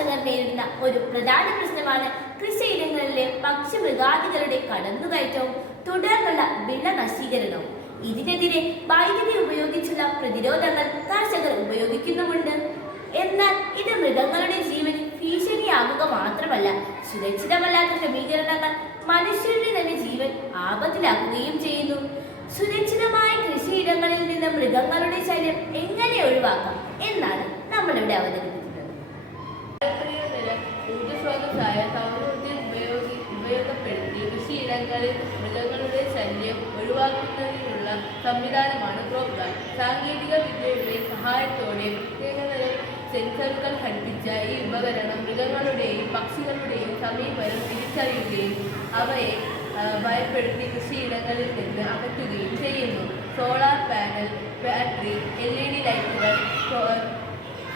കർഷകർ നേരിടുന്ന ഒരു പ്രധാന പ്രശ്നമാണ് കൃഷിയിടങ്ങളിലെ പക്ഷിമൃഗാദികളുടെ കടന്നുകയറ്റവും തുടർന്നുള്ള വിള നശീകരണവും. ഇതിനെതിരെ വൈദ്യുതി ഉപയോഗിച്ചുള്ള പ്രതിരോധങ്ങൾ കർഷകർ ഉപയോഗിക്കുന്നുമുണ്ട്. എന്നാൽ ഇത് മൃഗങ്ങളുടെ ജീവന് ഭീഷണിയാകുക മാത്രമല്ല, സുരക്ഷിതമല്ലാത്ത ക്രമീകരണങ്ങൾ മനുഷ്യരുടെ തന്നെ ജീവൻ ആപത്തിലാക്കുകയും ചെയ്യുന്നു. സുരക്ഷിതമായ കൃഷിയിടങ്ങളിൽ നിന്ന് മൃഗങ്ങളുടെ ശല്യം എങ്ങനെ ഒഴിവാക്കാം എന്നാണ് നമ്മളിവിടെ അവതരിപ്പിക്കുന്നത്. ഊർജ്ജസ്രോതസ്സായ സൗരോർജ്ജം ഉപയോഗപ്പെടുത്തി കൃഷിയിടങ്ങളിൽ മൃഗങ്ങളുടെ ശല്യം ഒഴിവാക്കുന്നതിനുള്ള സംവിധാനമാണ് ക്രോപ്പ് ഗാർഡ്. സാങ്കേതിക വിദ്യയുടെ സഹായത്തോടെ പ്രത്യേകതരം സെൻസറുകൾ ഘടിപ്പിച്ച ഈ ഉപകരണം മൃഗങ്ങളുടെയും പക്ഷികളുടെയും സമീപനം തിരിച്ചറിയുകയും അവയെ ഭയപ്പെടുത്തി കൃഷിയിടങ്ങളിൽ നിന്ന് അകറ്റുകയും ചെയ്യുന്നു. സോളാർ പാനൽ, ബാറ്ററി, LED ലൈറ്റുകൾ,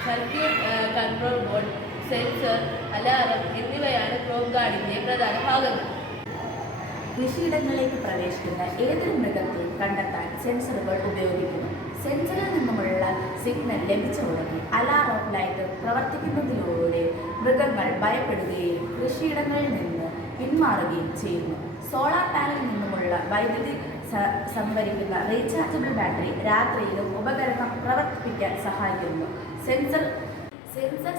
circuit control board, sensor, alarm എന്നിവയാണ് ക്രോപ്പ് ഗാർഡിന്റെ പ്രധാന ഭാഗങ്ങൾ. കൃഷിയിടങ്ങളിലേക്ക് പ്രവേശിക്കുന്ന ഏതൊരു മൃഗത്തെയും കണ്ടെത്താൻ സെൻസറുകൾ ഉപയോഗിക്കുന്നു. സെൻസറിൽ നിന്നുമുള്ള സിഗ്നൽ ലഭിച്ച ഉടനെ അലാറം ലൈറ്റ് പ്രവർത്തിക്കുന്നതിലൂടെ മൃഗങ്ങൾ ഭയപ്പെടുകയും കൃഷിയിടങ്ങളിൽ നിന്ന് പിന്മാറുകയും ചെയ്യുന്നു. സോളാർ പാനലിൽ നിന്നുമുള്ള വൈദ്യുതി സംഭരിക്കുന്ന റീചാർജബിൾ ബാറ്ററി രാത്രിയിലും ഉപകരണം പ്രവർത്തിപ്പിക്കാൻ സഹായിക്കുന്നു. സെൻസർ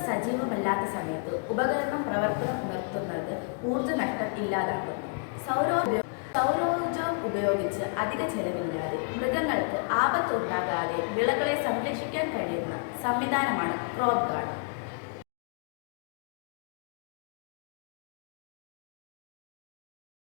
സജീവമല്ലാത്ത സമയത്ത് ഉപകരണം പ്രവർത്തനം നിർത്തുന്നത് ഊർജ്ജ നഷ്ടം ഇല്ലാതാക്കുന്നു. സൗരോർജ്ജം ഉപയോഗിച്ച് അധിക ചെലവില്ലാതെ മൃഗങ്ങൾക്ക് ആപത്തുണ്ടാകാതെ വിളകളെ സംരക്ഷിക്കാൻ കഴിയുന്ന സംവിധാനമാണ് ക്രോപ്പ് ഗാർഡ്.